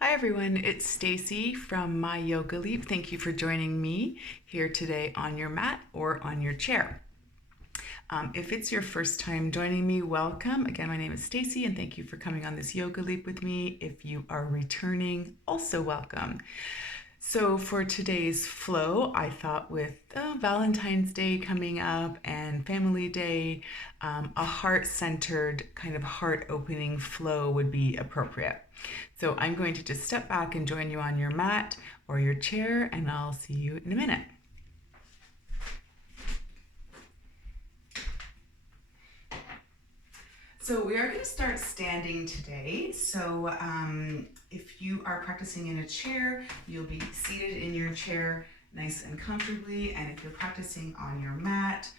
Hi everyone, it's Stacey from My Yoga Leap. Thank you for joining me here today on your mat or on your chair. If it's your first time joining me, welcome. Again, my name is Stacey and thank you for coming on this yoga leap with me. If you are returning, also welcome. So for today's flow, I thought with Valentine's Day coming up and Family Day, a heart-centered kind of heart-opening flow would be appropriate. So I'm going to just step back and join you on your mat or your chair, and I'll see you in a minute. So we are going to start standing today. So if you are practicing in a chair, you'll be seated in your chair nice and comfortably. And if you're practicing on your mat,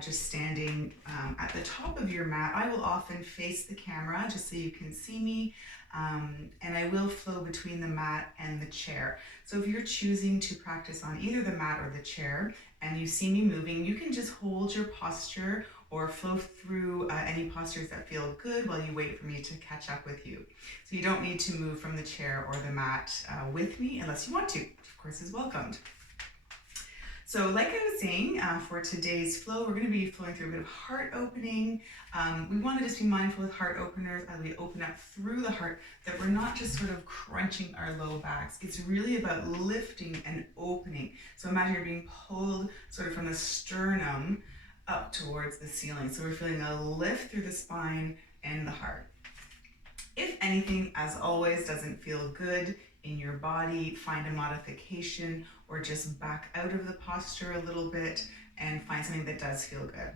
just standing at the top of your mat, I will often face the camera just so you can see me. And I will flow between the mat and the chair. So if you're choosing to practice on either the mat or the chair and you see me moving, you can just hold your posture or flow through any postures that feel good while you wait for me to catch up with you. So you don't need to move from the chair or the mat with me unless you want to, which of course is welcomed. So like I was saying, for today's flow, we're going to be flowing through a bit of heart opening. We want to just be mindful with heart openers as we open up through the heart, that we're not just sort of crunching our low backs. It's really about lifting and opening. So imagine you're being pulled sort of from the sternum up towards the ceiling. So we're feeling a lift through the spine and the heart. If anything, as always, doesn't feel good in your body, find a modification or just back out of the posture a little bit and find something that does feel good.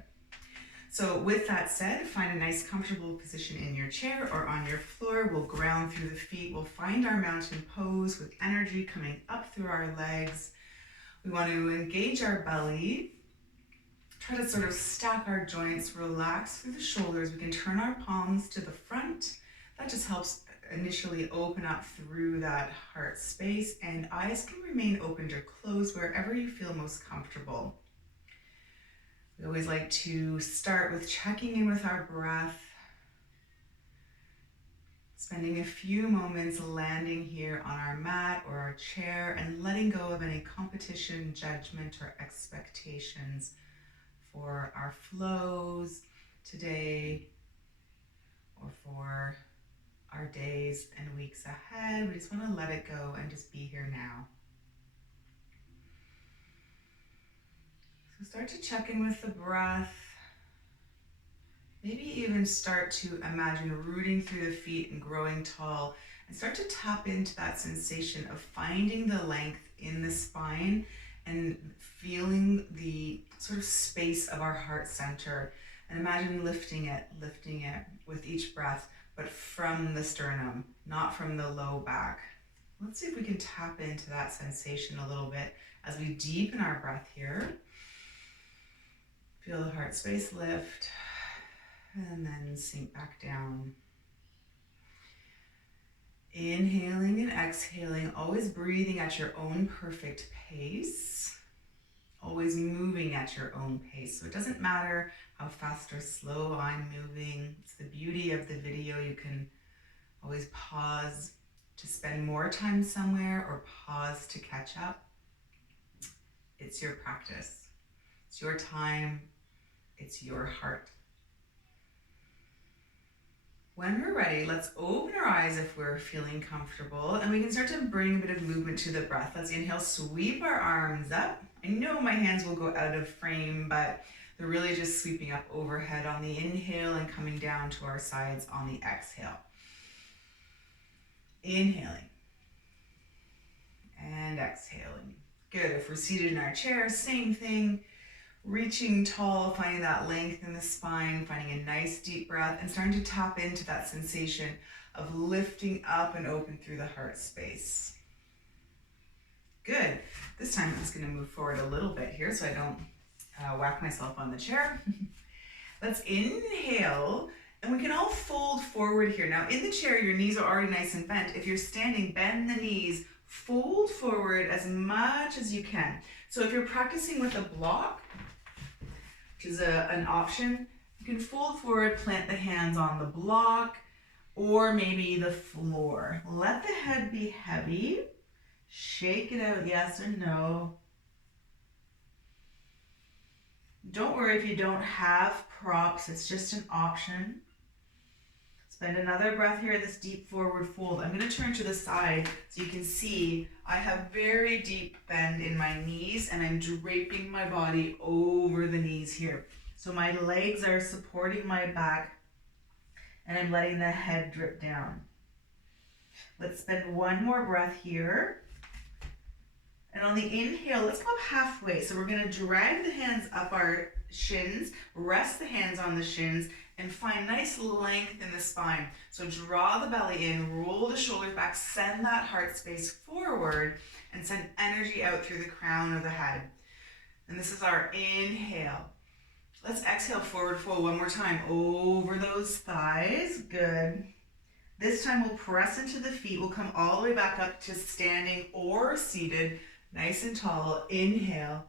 So with that said, find a nice comfortable position in your chair or on your floor. We'll ground through the feet. We'll find our mountain pose with energy coming up through our legs. We want to engage our belly. Try to sort of stack our joints, relax through the shoulders. We can turn our palms to the front. That just helps initially open up through that heart space, and eyes can remain opened or closed wherever you feel most comfortable. We always like to start with checking in with our breath, spending a few moments landing here on our mat or our chair and letting go of any competition, judgment, or expectations for our flows today or for our days and weeks ahead. We just want to let it go and just be here now. So start to check in with the breath. Maybe even start to imagine rooting through the feet and growing tall, and start to tap into that sensation of finding the length in the spine and feeling the sort of space of our heart center. And imagine lifting it with each breath, but from the sternum, not from the low back. Let's see if we can tap into that sensation a little bit as we deepen our breath here. Feel the heart space lift and then sink back down. Inhaling and exhaling, always breathing at your own perfect pace, always moving at your own pace. So it doesn't matter how fast or slow I'm moving. It's the beauty of the video. You can always pause to spend more time somewhere or pause to catch up. It's your practice. It's your time. It's your heart. When we're ready, let's open our eyes if we're feeling comfortable, and we can start to bring a bit of movement to the breath. Let's inhale, sweep our arms up. I know my hands will go out of frame, but they're really just sweeping up overhead on the inhale and coming down to our sides on the exhale. Inhaling and exhaling. Good. If we're seated in our chair, same thing. Reaching tall, finding that length in the spine, finding a nice deep breath, and starting to tap into that sensation of lifting up and open through the heart space. Good. This time I'm just going to move forward a little bit here so I don't whack myself on the chair. Let's inhale, and we can all fold forward here. Now in the chair, your knees are already nice and bent. If you're standing, bend the knees, fold forward as much as you can. So if you're practicing with a block, which is an option, you can fold forward, plant the hands on the block, or maybe the floor. Let the head be heavy. Shake it out, yes or no. Don't worry if you don't have props, it's just an option. Spend another breath here, this deep forward fold. I'm going to turn to the side so you can see I have very deep bend in my knees and I'm draping my body over the knees here. So my legs are supporting my back and I'm letting the head drip down. Let's spend one more breath here. And on the inhale, let's go up halfway. So we're going to drag the hands up our shins, rest the hands on the shins, and find nice length in the spine. So draw the belly in, roll the shoulders back, send that heart space forward, and send energy out through the crown of the head. And this is our inhale. Let's exhale, forward fold one more time, over those thighs. Good. This time we'll press into the feet. We'll come all the way back up to standing or seated, nice and tall. Inhale,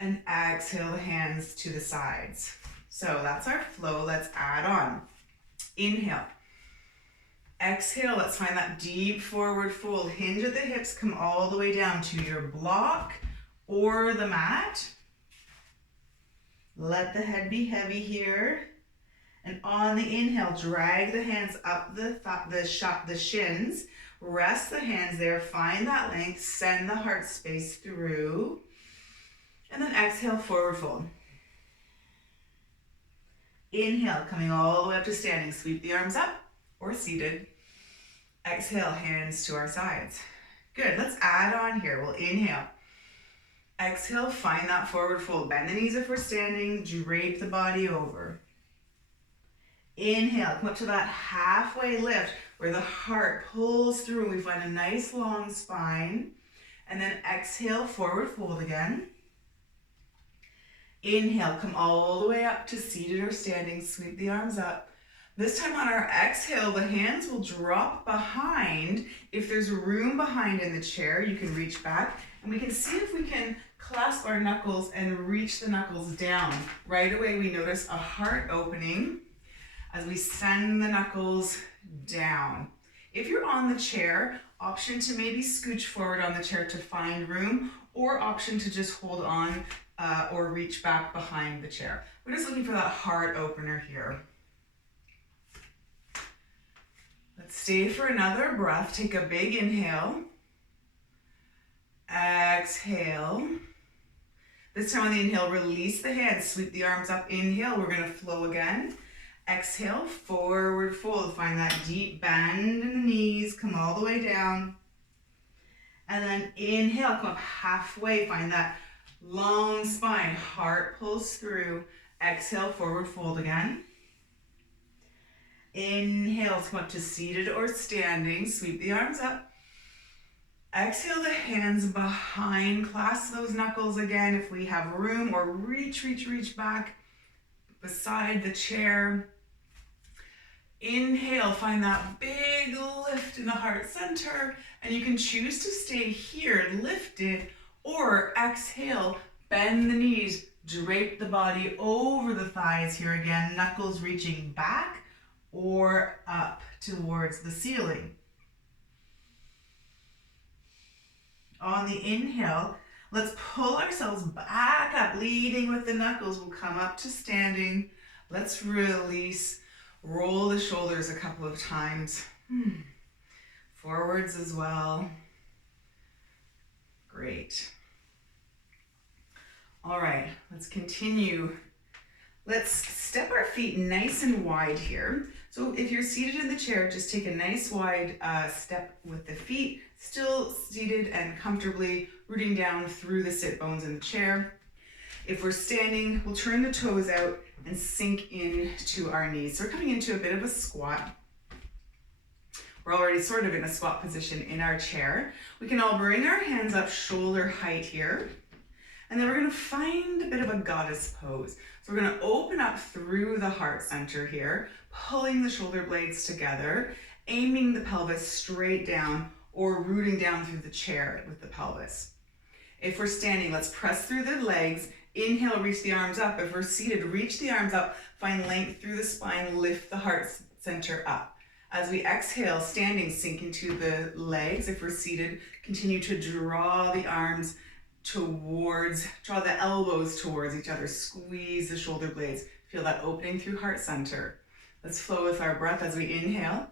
and exhale the hands to the sides. So that's our flow. Let's add on. Inhale. Exhale, let's find that deep forward fold. Hinge at the hips, come all the way down to your block or the mat. Let the head be heavy here. And on the inhale, drag the hands up the shins. Rest the hands there, find that length, send the heart space through. And then exhale, forward fold. Inhale, coming all the way up to standing. Sweep the arms up or seated. Exhale, hands to our sides. Good, let's add on here. We'll inhale. Exhale, find that forward fold. Bend the knees if we're standing, drape the body over. Inhale, come up to that halfway lift where the heart pulls through. We find a nice long spine. And then exhale, forward fold again. Inhale, come all the way up to seated or standing. Sweep the arms up. This time on our exhale, the hands will drop behind. If there's room behind in the chair, you can reach back. And we can see if we can clasp our knuckles and reach the knuckles down. Right away, we notice a heart opening as we send the knuckles down. If you're on the chair, option to maybe scooch forward on the chair to find room, or option to just hold on or reach back behind the chair. We're just looking for that heart opener here. Let's stay for another breath. Take a big inhale. Exhale. This time on the inhale, release the hands, sweep the arms up. Inhale, we're going to flow again. Exhale, forward fold. Find that deep bend in the knees. Come all the way down. And then inhale, come up halfway. Find that long spine. Heart pulls through. Exhale, forward fold again. Inhale, come up to seated or standing. Sweep the arms up. Exhale, the hands behind. Clasp those knuckles again if we have room, or reach back beside the chair. Inhale, find that big lift in the heart center, and you can choose to stay here lifted, or exhale, bend the knees, drape the body over the thighs here again, knuckles reaching back or up towards the ceiling. On the inhale, let's pull ourselves back up, leading with the knuckles. We'll come up to standing. Let's release. Roll the shoulders a couple of times. Forwards as well. Great. All right, let's continue. Let's step our feet nice and wide here. So if you're seated in the chair, just take a nice wide step with the feet, still seated and comfortably rooting down through the sit bones in the chair. If we're standing, we'll turn the toes out and sink into our knees. So we're coming into a bit of a squat. We're already sort of in a squat position in our chair. We can all bring our hands up shoulder height here. And then we're going to find a bit of a goddess pose. So we're going to open up through the heart center here, pulling the shoulder blades together, aiming the pelvis straight down, or rooting down through the chair with the pelvis. If we're standing, let's press through the legs. Inhale, reach the arms up. If we're seated, reach the arms up, find length through the spine, lift the heart center up. As we exhale, standing, sink into the legs. If we're seated, continue to draw the arms towards, draw the elbows towards each other. Squeeze the shoulder blades. Feel that opening through heart center. Let's flow with our breath as we inhale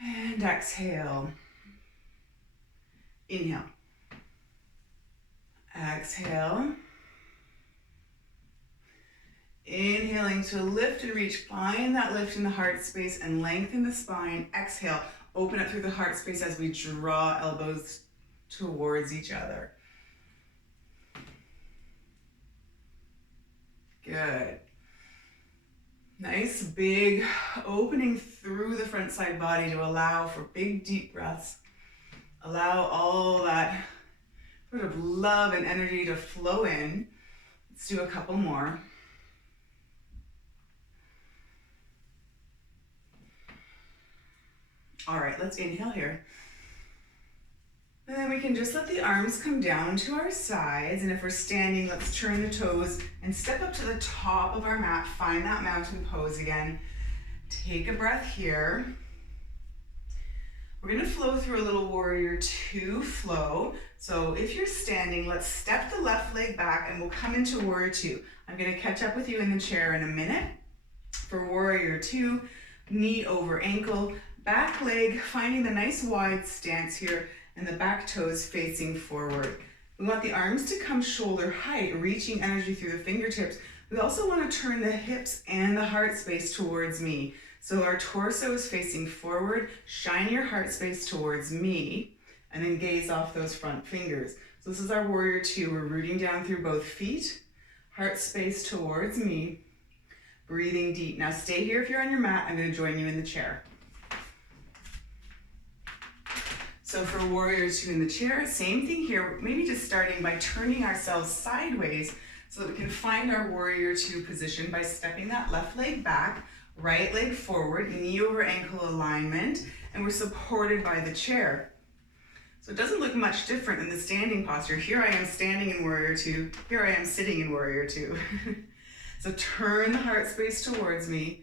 and exhale. Inhale. Exhale. Inhaling to lift and reach. Find that lift in the heart space and lengthen the spine. Exhale. Open up through the heart space as we draw elbows towards each other. Good. Nice big opening through the front side body to allow for big deep breaths. Allow all that sort of love and energy to flow in. Let's do a couple more. All right, let's inhale here. And then we can just let the arms come down to our sides. And if we're standing, let's turn the toes and step up to the top of our mat. Find that mountain pose again. Take a breath here. We're gonna flow through a little warrior two flow. So if you're standing, let's step the left leg back and we'll come into warrior two. I'm gonna catch up with you in the chair in a minute. For warrior two, knee over ankle, back leg, finding the nice wide stance here, and the back toes facing forward. We want the arms to come shoulder height, reaching energy through the fingertips. We also want to turn the hips and the heart space towards me. So our torso is facing forward, shine your heart space towards me, and then gaze off those front fingers. So this is our warrior two. We're rooting down through both feet, heart space towards me, breathing deep. Now stay here if you're on your mat. I'm going to join you in the chair. So for warrior two in the chair, same thing here, maybe just starting by turning ourselves sideways so that we can find our warrior two position by stepping that left leg back, right leg forward, knee over ankle alignment, and we're supported by the chair. So it doesn't look much different than the standing posture. Here I am standing in warrior two, here I am sitting in warrior two. So turn the heart space towards me,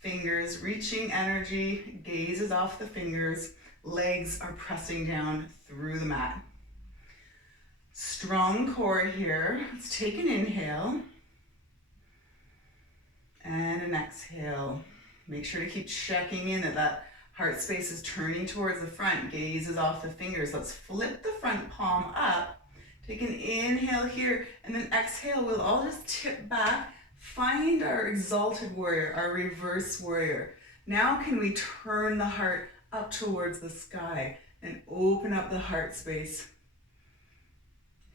fingers reaching energy, gaze is off the fingers, legs are pressing down through the mat. Strong core here. Let's take an inhale and an exhale. Make sure to keep checking in that heart space is turning towards the front. Gaze is off the fingers. Let's flip the front palm up. Take an inhale here and then exhale. We'll all just tip back. Find our exalted warrior, our reverse warrior. Now can we turn the heart up towards the sky and open up the heart space.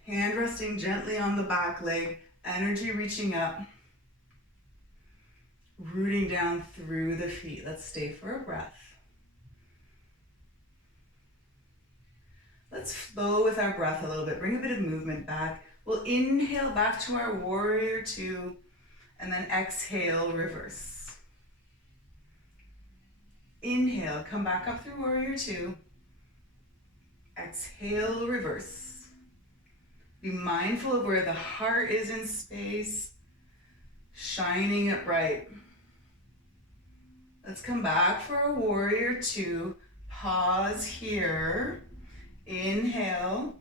Hand resting gently on the back leg, energy reaching up, rooting down through the feet. Let's stay for a breath. Let's flow with our breath a little bit. Bring a bit of movement back. We'll inhale back to our warrior two and then exhale, reverse. Inhale, come back up through warrior two. Exhale, reverse. Be mindful of where the heart is in space, shining it bright. Let's come back for a warrior two. Pause here. Inhale,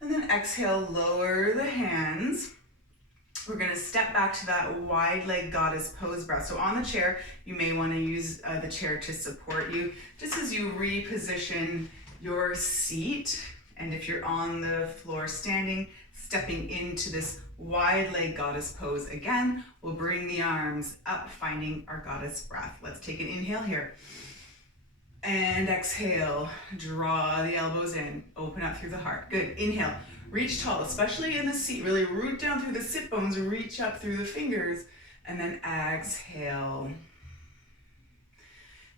and then exhale, lower the hands. We're going to step back to that wide leg goddess pose breath. So on the chair, you may want to use the chair to support you, just as you reposition your seat. And if you're on the floor standing, stepping into this wide leg goddess pose again, we'll bring the arms up, finding our goddess breath. Let's take an inhale here. And exhale, draw the elbows in, open up through the heart. Good, inhale. Reach tall, especially in the seat. Really root down through the sit bones, reach up through the fingers, and then exhale.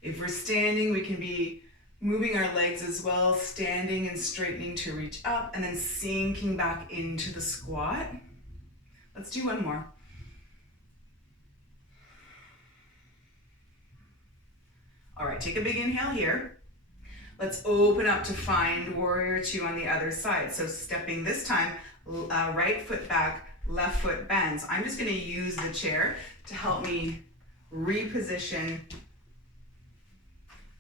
If we're standing, we can be moving our legs as well, standing and straightening to reach up, and then sinking back into the squat. Let's do one more. All right, take a big inhale here. Let's open up to find warrior two on the other side. So stepping this time, right foot back, left foot bends. I'm just gonna use the chair to help me reposition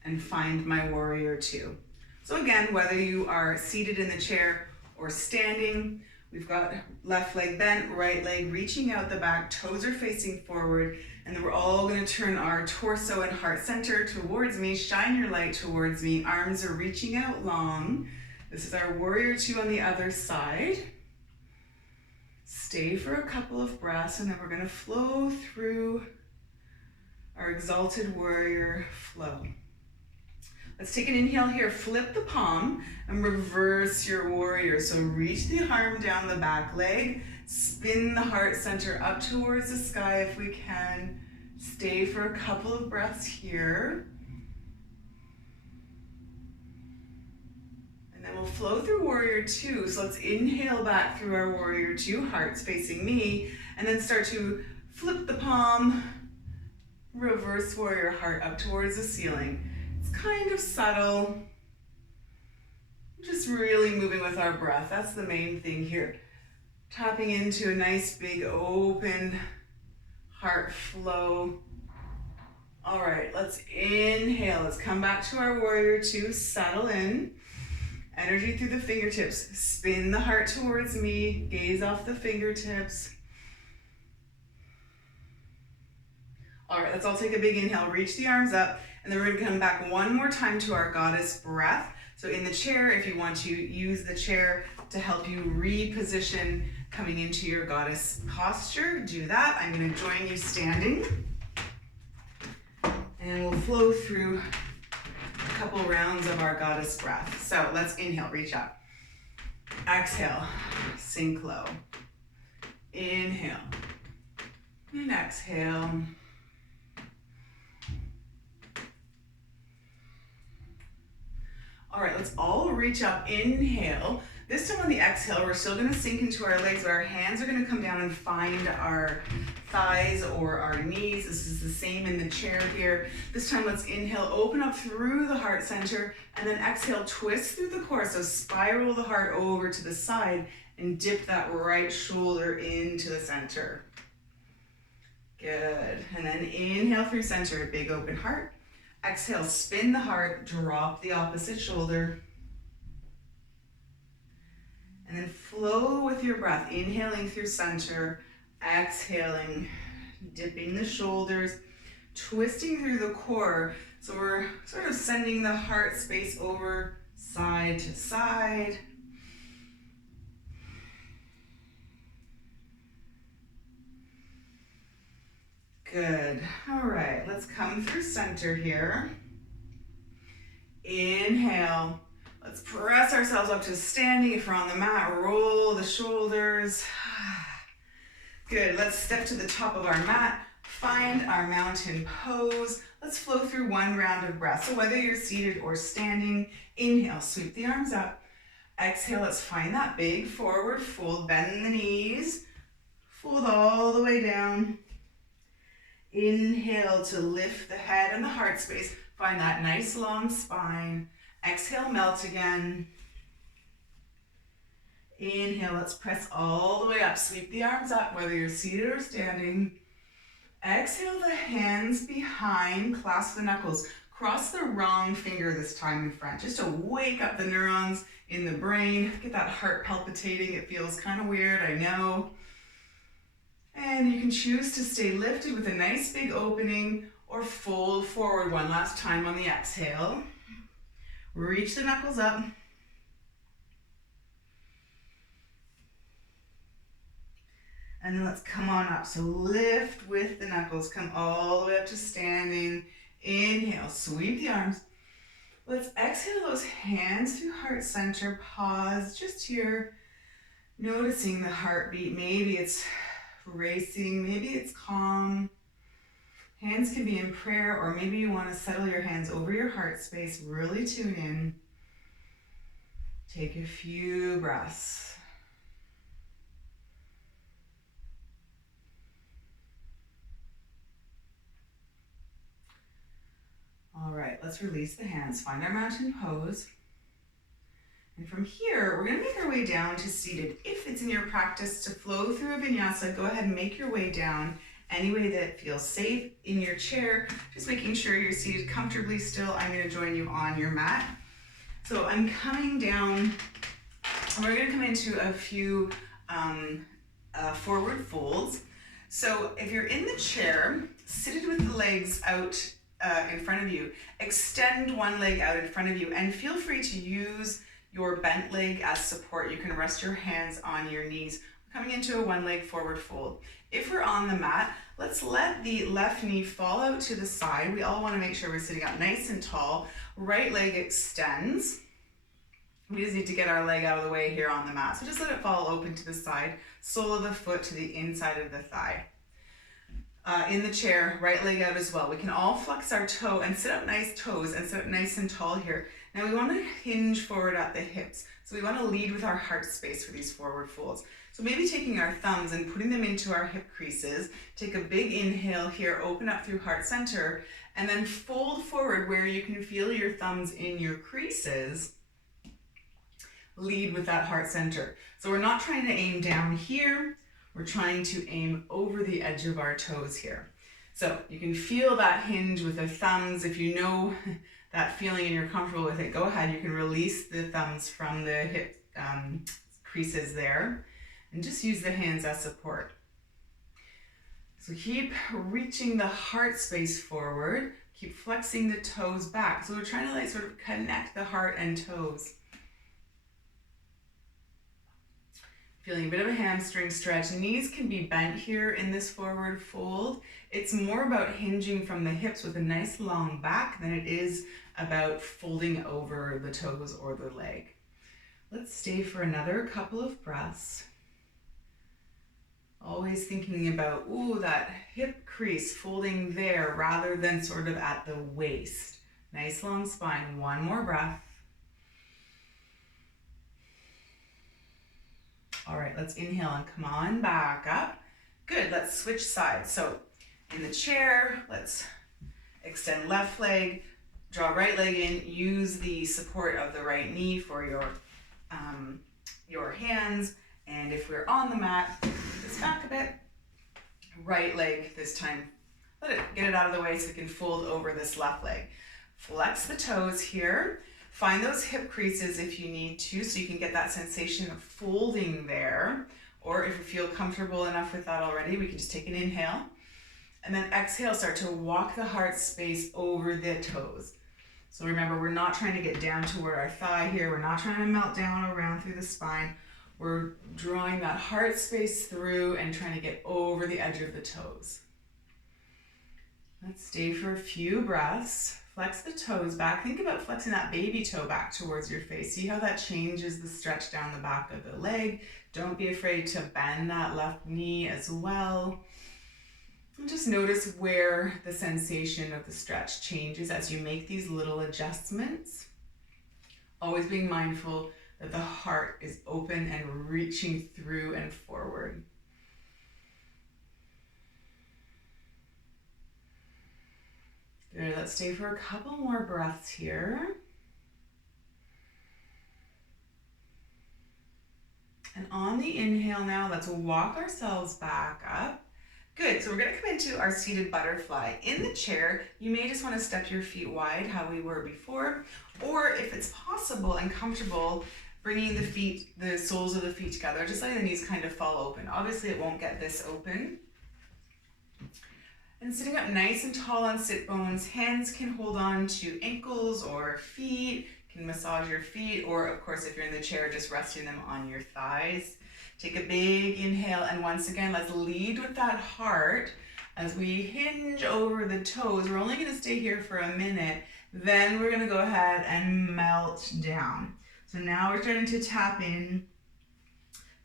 and find my warrior two. So again, whether you are seated in the chair or standing, we've got left leg bent, right leg reaching out the back, toes are facing forward, and then we're all gonna turn our torso and heart center towards me, shine your light towards me, arms are reaching out long. This is our warrior two on the other side. Stay for a couple of breaths, and then we're gonna flow through our exalted warrior flow. Let's take an inhale here, flip the palm and reverse your warrior. So reach the arm down the back leg, spin the heart center up towards the sky if we can. Stay for a couple of breaths here. And then we'll flow through warrior two. So let's inhale back through our warrior two, hearts facing me, and then start to flip the palm, reverse warrior, heart up towards the ceiling. It's kind of subtle, just really moving with our breath. That's the main thing here. Tapping into a nice big open heart flow. All right, let's inhale. Let's come back to our warrior two, settle in. Energy through the fingertips. Spin the heart towards me, gaze off the fingertips. All right, let's all take a big inhale, reach the arms up, and then we're gonna come back one more time to our goddess breath. So in the chair, if you want to use the chair to help you reposition coming into your goddess posture, do that. I'm gonna join you standing. And we'll flow through a couple rounds of our goddess breath. So let's inhale, reach up. Exhale, sink low. Inhale, and exhale. All right, let's all reach up, inhale. This time on the exhale, we're still gonna sink into our legs, but our hands are gonna come down and find our thighs or our knees. This is the same in the chair here. This time, let's inhale, open up through the heart center, and then exhale, twist through the core. So spiral the heart over to the side and dip that right shoulder into the center. Good, and then inhale through center, big open heart. Exhale, spin the heart, drop the opposite shoulder. And then flow with your breath, inhaling through center, exhaling, dipping the shoulders, twisting through the core. So we're sort of sending the heart space over side to side. Good. All right, let's come through center here. Inhale. Let's press ourselves up to standing. If we're on the mat, roll the shoulders. Good. Let's step to the top of our mat. Find our mountain pose. Let's flow through one round of breath. So whether you're seated or standing, inhale, sweep the arms up. Exhale, let's find that big forward fold. Bend the knees. Fold all the way down. Inhale to lift the head and the heart space. Find that nice long spine. Exhale, melt again. Inhale, let's press all the way up. Sweep the arms up, whether you're seated or standing. Exhale, the hands behind, clasp the knuckles. Cross the wrong finger this time in front, just to wake up the neurons in the brain. Get that heart palpitating. It feels kind of weird, I know. And you can choose to stay lifted with a nice big opening or fold forward one last time on the exhale. Reach the knuckles up. And then let's come on up. So lift with the knuckles, come all the way up to standing. Inhale, sweep the arms. Let's exhale those hands through heart center. Pause just here, noticing the heartbeat. Maybe it's racing, maybe it's calm. Hands can be in prayer, or maybe you want to settle your hands over your heart space. Really tune in. Take a few breaths. All right, let's release the hands. Find our mountain pose. And from here, we're going to make our way down to seated. If it's in your practice to flow through a vinyasa, go ahead and make your way down any way that feels safe. In your chair, just making sure you're seated comfortably still. I'm going to join you on your mat. So I'm coming down, and we're going to come into a few forward folds. So if you're in the chair, seated with the legs out in front of you, extend one leg out in front of you and feel free to use your bent leg as support. You can rest your hands on your knees, coming into a one leg forward fold. If we're on the mat, let's let the left knee fall out to the side. We all want to make sure we're sitting up nice and tall. Right leg extends. We just need to get our leg out of the way here on the mat. So just let it fall open to the side, sole of the foot to the inside of the thigh. In the chair, right leg out as well. We can all flex our toe and sit up toes and sit up nice and tall here. Now we want to hinge forward at the hips. So we want to lead with our heart space for these forward folds. So maybe taking our thumbs and putting them into our hip creases. Take a big inhale here, open up through heart center, and then fold forward where you can feel your thumbs in your creases. Lead with that heart center. So we're not trying to aim down here. We're trying to aim over the edge of our toes here. So you can feel that hinge with the thumbs. If you know that feeling and you're comfortable with it, go ahead. You can release the thumbs from the hip creases there and just use the hands as support. So keep reaching the heart space forward. Keep flexing the toes back. So we're trying to like sort of connect the heart and toes. Feeling a bit of a hamstring stretch. Knees can be bent here in this forward fold. It's more about hinging from the hips with a nice long back than it is about folding over the toes or the leg. Let's stay for another couple of breaths. Always thinking about, that hip crease folding there rather than sort of at the waist. Nice long spine. One more breath. All right, let's inhale and come on back up. Good, let's switch sides. So in the chair, let's extend left leg, draw right leg in, use the support of the right knee for your hands. And if we're on the mat, just back a bit. Right leg this time, get it out of the way so we can fold over this left leg. Flex the toes here. Find those hip creases if you need to, so you can get that sensation of folding there. Or if you feel comfortable enough with that already, we can just take an inhale. And then exhale, start to walk the heart space over the toes. So remember, we're not trying to get down toward our thigh here. We're not trying to melt down around through the spine. We're drawing that heart space through and trying to get over the edge of the toes. Let's stay for a few breaths. Flex the toes back. Think about flexing that baby toe back towards your face. See how that changes the stretch down the back of the leg. Don't be afraid to bend that left knee as well. And just notice where the sensation of the stretch changes as you make these little adjustments. Always being mindful that the heart is open and reaching through and forward. Good, let's stay for a couple more breaths here. And on the inhale now, let's walk ourselves back up. Good, so we're gonna come into our seated butterfly. In the chair, you may just wanna step your feet wide, how we were before, or if it's possible and comfortable, bringing the soles of the feet together, just letting the knees kind of fall open. Obviously, it won't get this open. And sitting up nice and tall on sit bones, hands can hold on to ankles or feet, can massage your feet, or of course, if you're in the chair, just resting them on your thighs. Take a big inhale, and once again, let's lead with that heart as we hinge over the toes. We're only gonna stay here for a minute, then we're gonna go ahead and melt down. So now we're starting to tap in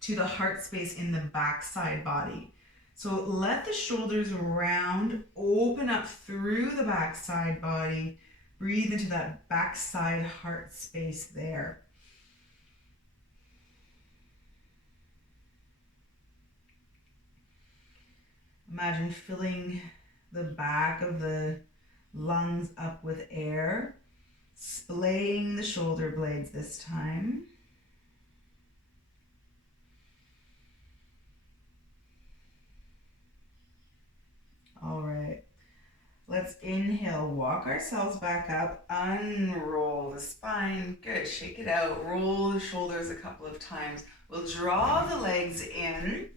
to the heart space in the backside body. So let the shoulders round, open up through the backside body, breathe into that backside heart space there. Imagine filling the back of the lungs up with air, splaying the shoulder blades this time. All right. Let's inhale, walk ourselves back up, unroll the spine. Good, shake it out, roll the shoulders a couple of times. We'll draw the legs in,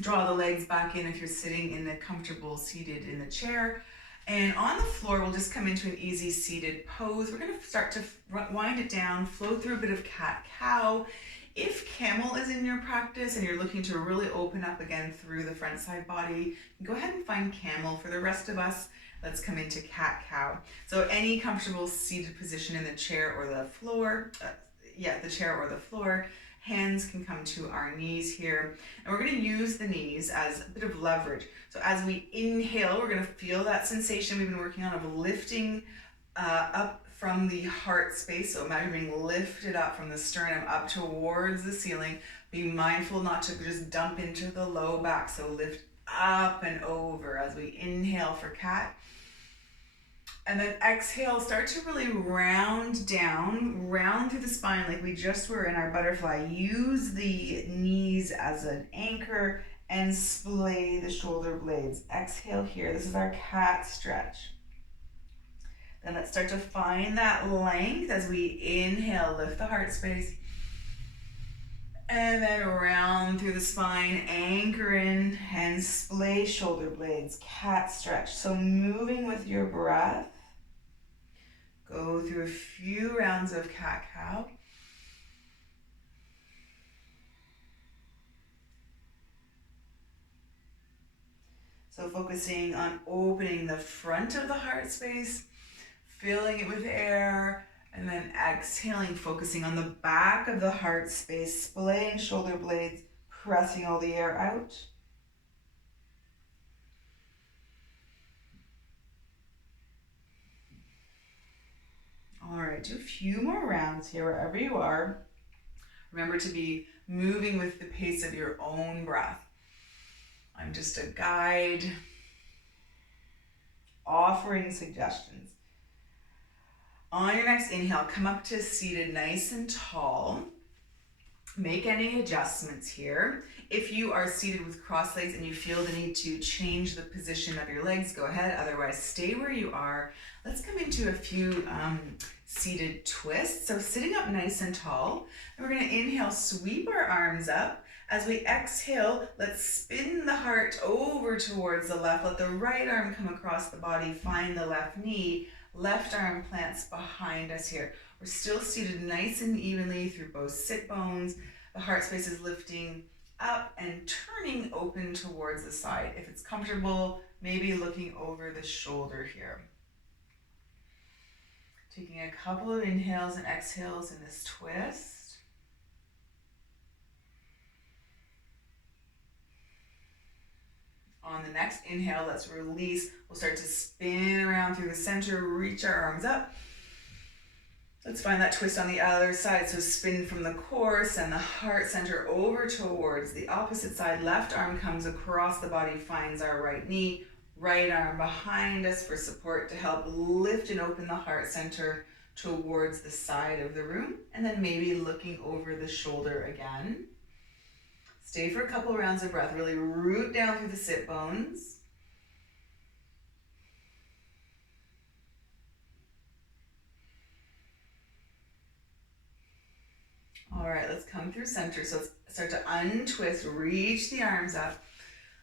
draw the legs back in if you're sitting in the comfortable seated in the chair. And on the floor, we'll just come into an easy seated pose. We're gonna start to wind it down, flow through a bit of cat-cow. If camel is in your practice and you're looking to really open up again through the front side body, go ahead and find camel. For the rest of us, let's come into cat-cow. So any comfortable seated position in the chair or the floor, the chair or the floor. Hands can come to our knees here. And we're gonna use the knees as a bit of leverage. So as we inhale, we're gonna feel that sensation we've been working on of lifting up from the heart space. So imagine being lifted up from the sternum up towards the ceiling. Be mindful not to just dump into the low back. So lift up and over as we inhale for cat. And then exhale, start to really round down, round through the spine like we just were in our butterfly. Use the knees as an anchor and splay the shoulder blades. Exhale here. This is our cat stretch. Then let's start to find that length as we inhale, lift the heart space. And then round through the spine, anchor in and splay shoulder blades, cat stretch. So moving with your breath. Go through a few rounds of cat-cow. So focusing on opening the front of the heart space, filling it with air, and then exhaling, focusing on the back of the heart space, splaying shoulder blades, pressing all the air out. All right, do a few more rounds here wherever you are. Remember to be moving with the pace of your own breath. I'm just a guide, offering suggestions. On your next inhale, come up to seated nice and tall. Make any adjustments here. If you are seated with crossed legs and you feel the need to change the position of your legs, go ahead. Otherwise, stay where you are. Let's come into a few seated twists. So sitting up nice and tall. And we're going to inhale, sweep our arms up. As we exhale, let's spin the heart over towards the left. Let the right arm come across the body. Find the left knee. Left arm plants behind us here. We're still seated nice and evenly through both sit bones. The heart space is lifting up and turning open towards the side. If it's comfortable, maybe looking over the shoulder here. Taking a couple of inhales and exhales in this twist. On the next inhale, let's release. We'll start to spin around through the center, reach our arms up. Let's find that twist on the other side. So spin from the core, send the heart center over towards the opposite side. Left arm comes across the body, finds our right knee. Right arm behind us for support to help lift and open the heart center towards the side of the room. And then maybe looking over the shoulder again. Stay for a couple rounds of breath. Really root down through the sit bones. All right, let's come through center. So let's start to untwist, reach the arms up.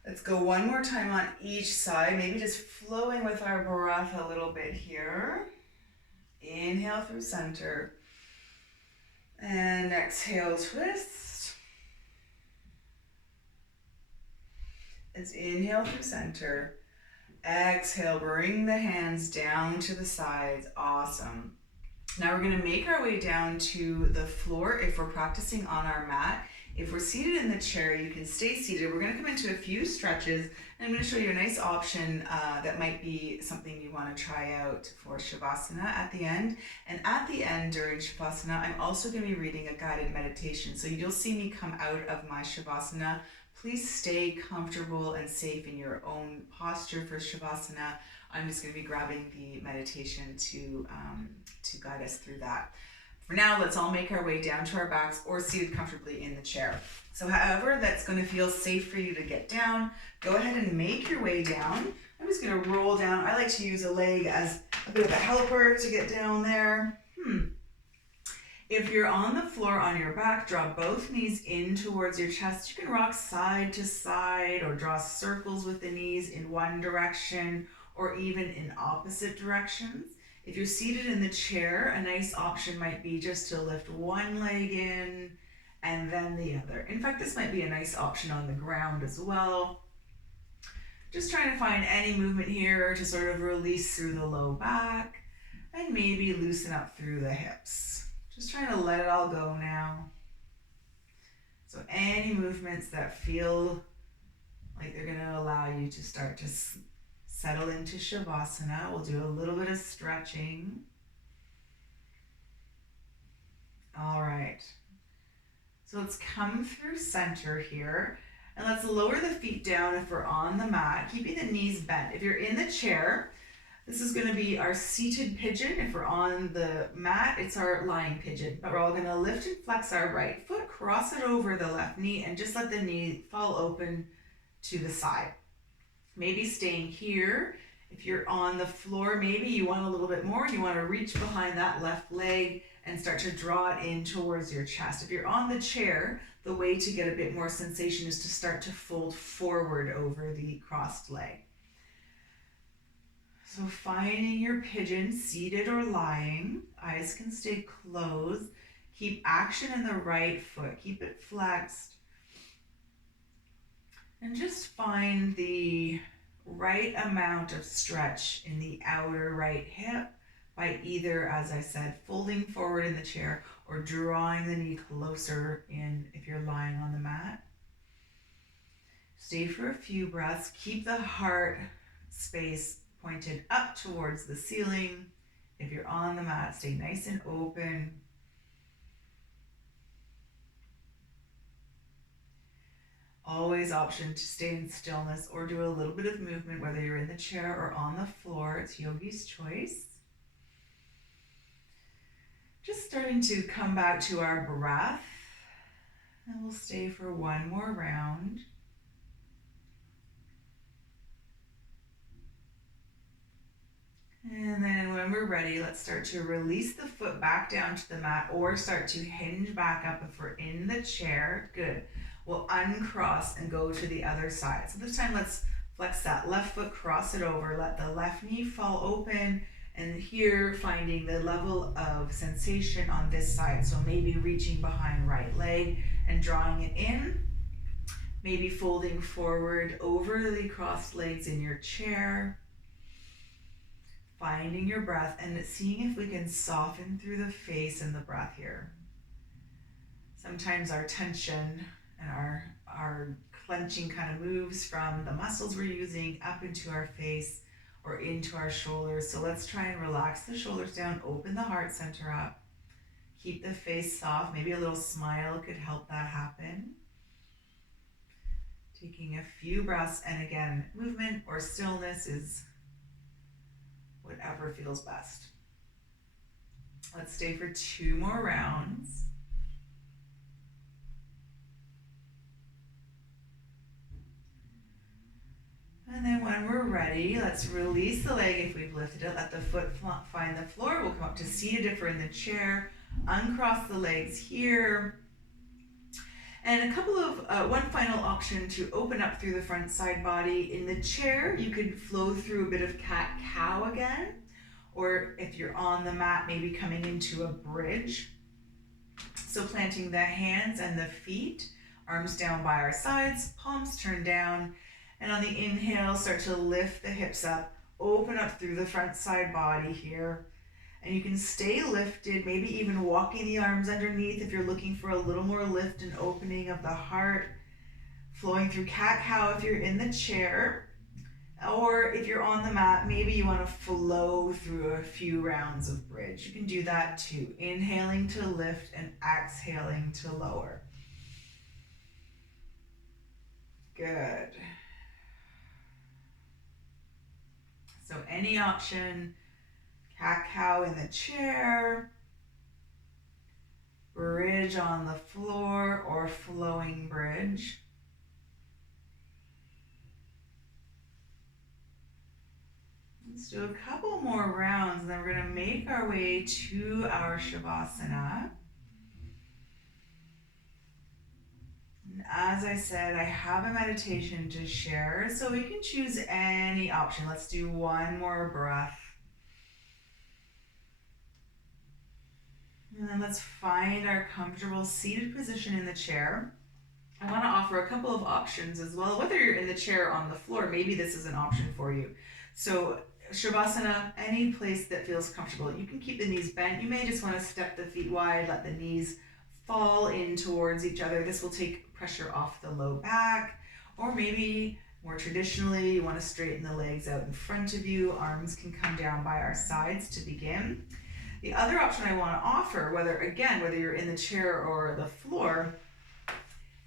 Let's go one more time on each side, maybe just flowing with our breath a little bit here. Inhale through center. And exhale, twist. Let's inhale through center. Exhale, bring the hands down to the sides. Awesome. Now we're going to make our way down to the floor if we're practicing on our mat. If we're seated in the chair, you can stay seated. We're going to come into a few stretches, and I'm going to show you a nice option that might be something you want to try out for Shavasana at the end. And at the end during Shavasana, I'm also going to be reading a guided meditation. So you'll see me come out of my Shavasana. Please stay comfortable and safe in your own posture for Shavasana. I'm just going to be grabbing the meditation to guide us through that. Now let's all make our way down to our backs or seated comfortably in the chair. So however that's going to feel safe for you to get down, go ahead and make your way down. I'm just going to roll down. I like to use a leg as a bit of a helper to get down there. If you're on the floor on your back, draw both knees in towards your chest. You can rock side to side or draw circles with the knees in one direction or even in opposite directions. If you're seated in the chair, a nice option might be just to lift one leg in and then the other. In fact, this might be a nice option on the ground as well. Just trying to find any movement here to sort of release through the low back and maybe loosen up through the hips. Just trying to let it all go now. So any movements that feel like they're going to allow you to start to settle into Shavasana. We'll do a little bit of stretching. All right. So let's come through center here. And let's lower the feet down if we're on the mat, keeping the knees bent. If you're in the chair, this is going to be our seated pigeon. If we're on the mat, it's our lying pigeon. But we're all going to lift and flex our right foot, cross it over the left knee, and just let the knee fall open to the side. Maybe staying here. If you're on the floor, maybe you want a little bit more. You want to reach behind that left leg and start to draw it in towards your chest. If you're on the chair, the way to get a bit more sensation is to start to fold forward over the crossed leg. So finding your pigeon, seated or lying, eyes can stay closed. Keep action in the right foot, keep it flexed. And just find the right amount of stretch in the outer right hip by either, as I said, folding forward in the chair or drawing the knee closer in if you're lying on the mat. Stay for a few breaths. Keep the heart space pointed up towards the ceiling. If you're on the mat, stay nice and open. Always option to stay in stillness or do a little bit of movement, whether you're in the chair or on the floor. It's yogi's choice. Just starting to come back to our breath. And we'll stay for one more round. And then when we're ready, let's start to release the foot back down to the mat or start to hinge back up if we're in the chair. Good. We'll uncross and go to the other side. So this time let's flex that left foot, cross it over, let the left knee fall open, and here finding the level of sensation on this side. So maybe reaching behind right leg and drawing it in. Maybe folding forward over the crossed legs in your chair. Finding your breath and seeing if we can soften through the face and the breath here. Sometimes our tension and our clenching kind of moves from the muscles we're using up into our face or into our shoulders. So let's try and relax the shoulders down, open the heart center up, keep the face soft. Maybe a little smile could help that happen. Taking a few breaths, and again, movement or stillness is whatever feels best. Let's stay for 2 more rounds. And then when we're ready, let's release the leg if we've lifted it. Let the foot find the floor. We'll come up to seated if we're in the chair. Uncross the legs here. And a couple of, one final option to open up through the front side body. In the chair, you could flow through a bit of cat-cow again. Or if you're on the mat, maybe coming into a bridge. So planting the hands and the feet, arms down by our sides, palms turned down. And on the inhale, start to lift the hips up, open up through the front side body here. And you can stay lifted, maybe even walking the arms underneath if you're looking for a little more lift and opening of the heart. Flowing through cat-cow if you're in the chair. Or if you're on the mat, maybe you want to flow through a few rounds of bridge. You can do that too. Inhaling to lift and exhaling to lower. Good. So any option, cat-cow in the chair, bridge on the floor or flowing bridge. Let's do a couple more rounds, and then we're going to make our way to our Shavasana. And as I said, I have a meditation to share, so we can choose any option. Let's do one more breath. And then let's find our comfortable seated position in the chair. I want to offer a couple of options as well. Whether you're in the chair or on the floor, maybe this is an option for you. So Shavasana, any place that feels comfortable. You can keep the knees bent. You may just want to step the feet wide, let the knees fall in towards each other. This will take pressure off the low back. Or maybe more traditionally, you want to straighten the legs out in front of you. Arms can come down by our sides to begin. The other option I want to offer, whether you're in the chair or the floor,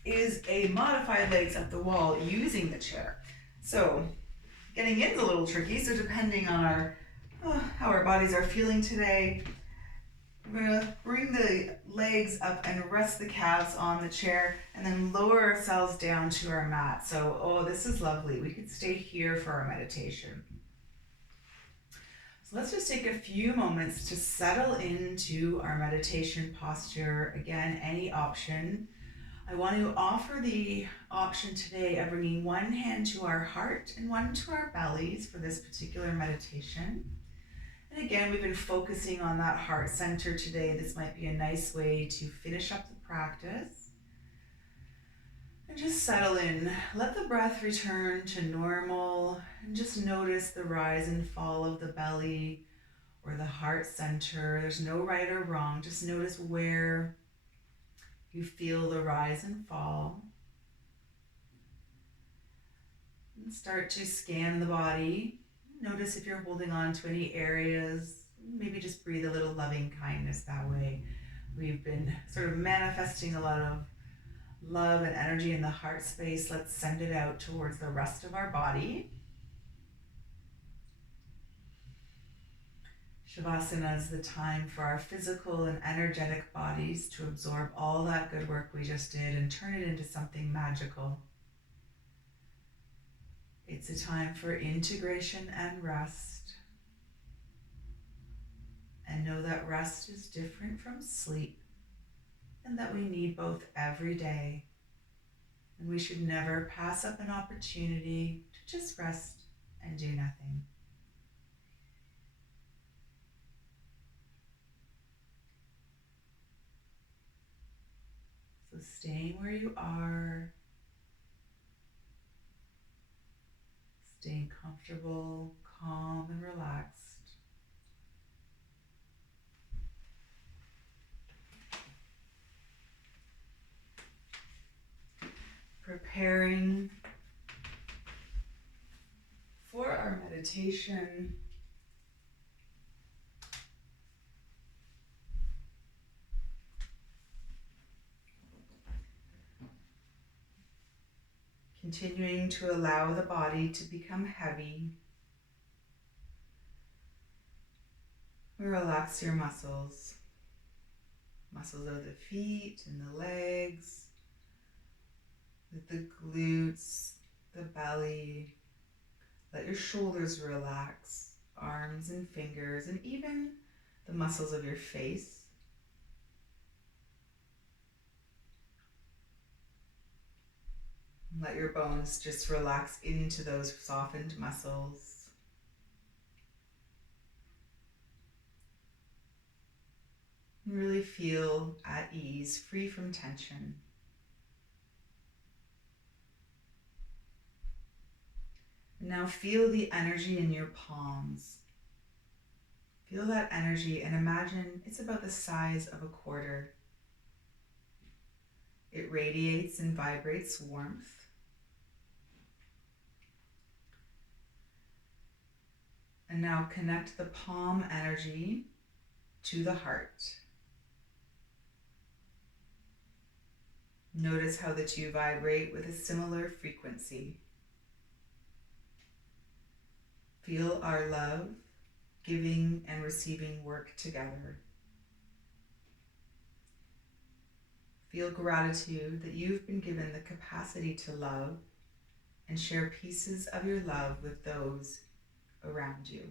is a modified legs up the wall using the chair. So getting in is a little tricky, so depending on how our bodies are feeling today, we're gonna bring the legs up and rest the calves on the chair and then lower ourselves down to our mat. So, this is lovely. We could stay here for our meditation. So let's just take a few moments to settle into our meditation posture. Again, any option. I want to offer the option today of bringing one hand to our heart and one to our bellies for this particular meditation. And again, we've been focusing on that heart center today. This might be a nice way to finish up the practice. And just settle in. Let the breath return to normal and just notice the rise and fall of the belly or the heart center. There's no right or wrong. Just notice where you feel the rise and fall. And start to scan the body. Notice if you're holding on to any areas. Maybe just breathe a little loving kindness that way. We've been sort of manifesting a lot of love and energy in the heart space. Let's send it out towards the rest of our body. Shavasana is the time for our physical and energetic bodies to absorb all that good work we just did and turn it into something magical. It's a time for integration and rest. And know that rest is different from sleep and that we need both every day. And we should never pass up an opportunity to just rest and do nothing. So staying where you are, staying comfortable, calm, and relaxed. Preparing for our meditation. Continuing to allow the body to become heavy. Relax your muscles. Muscles of the feet and the legs, the glutes, the belly. Let your shoulders relax, arms and fingers, and even the muscles of your face. Let your bones just relax into those softened muscles. Really feel at ease, free from tension. Now feel the energy in your palms. Feel that energy and imagine it's about the size of a quarter. It radiates and vibrates warmth. And now connect the palm energy to the heart. Notice how the two vibrate with a similar frequency. Feel our love, giving and receiving work together. Feel gratitude that you've been given the capacity to love and share pieces of your love with those around you.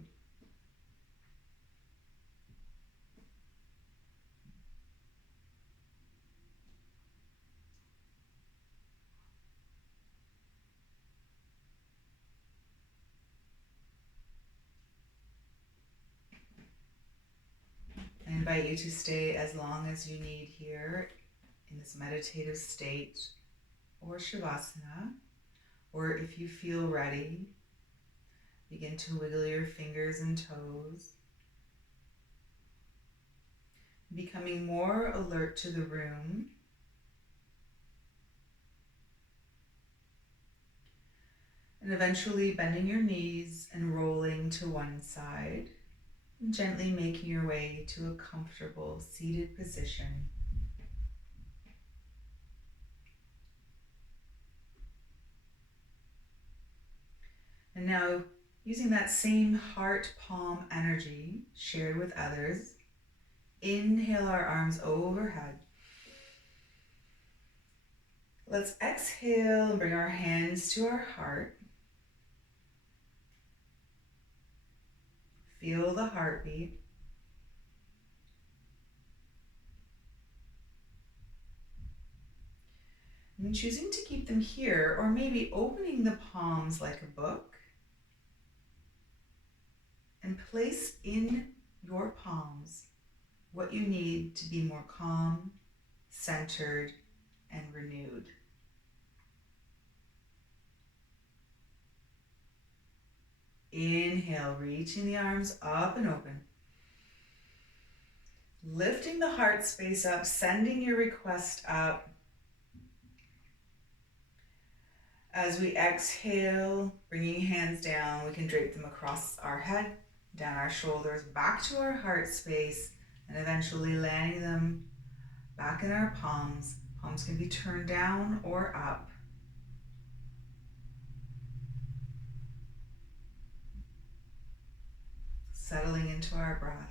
I invite you to stay as long as you need here in this meditative state or Shavasana, or if you feel ready, begin to wiggle your fingers and toes, becoming more alert to the room, and eventually bending your knees and rolling to one side, and gently making your way to a comfortable seated position. And now, using that same heart palm energy shared with others, inhale our arms overhead. Let's exhale and bring our hands to our heart. Feel the heartbeat. And choosing to keep them here, or maybe opening the palms like a book, and place in your palms what you need to be more calm, centered, and renewed. Inhale, reaching the arms up and open. Lifting the heart space up, sending your request up. As we exhale, bringing hands down, we can drape them across our head, down our shoulders, back to our heart space, and eventually landing them back in our palms. Palms can be turned down or up. Settling into our breath.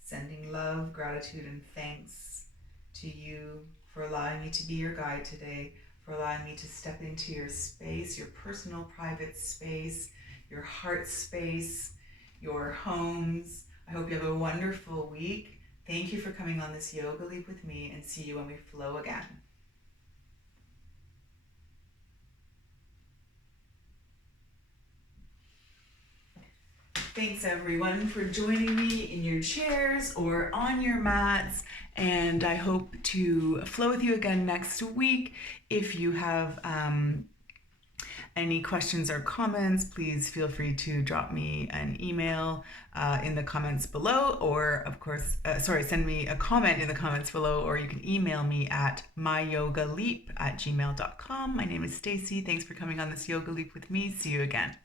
Sending love, gratitude, and thanks to you for allowing me to be your guide today, for allowing me to step into your space, your personal private space, your heart space, your homes. I hope you have a wonderful week. Thank you for coming on this yoga leap with me, and see you when we flow again. Thanks everyone for joining me in your chairs or on your mats, and I hope to flow with you again next week. If you have any questions or comments, please feel free to drop me an email in the comments below, or of course, send me a comment in the comments below, or you can email me at myyogaleap@gmail.com. My name is Stacey. Thanks for coming on this yoga leap with me. See you again.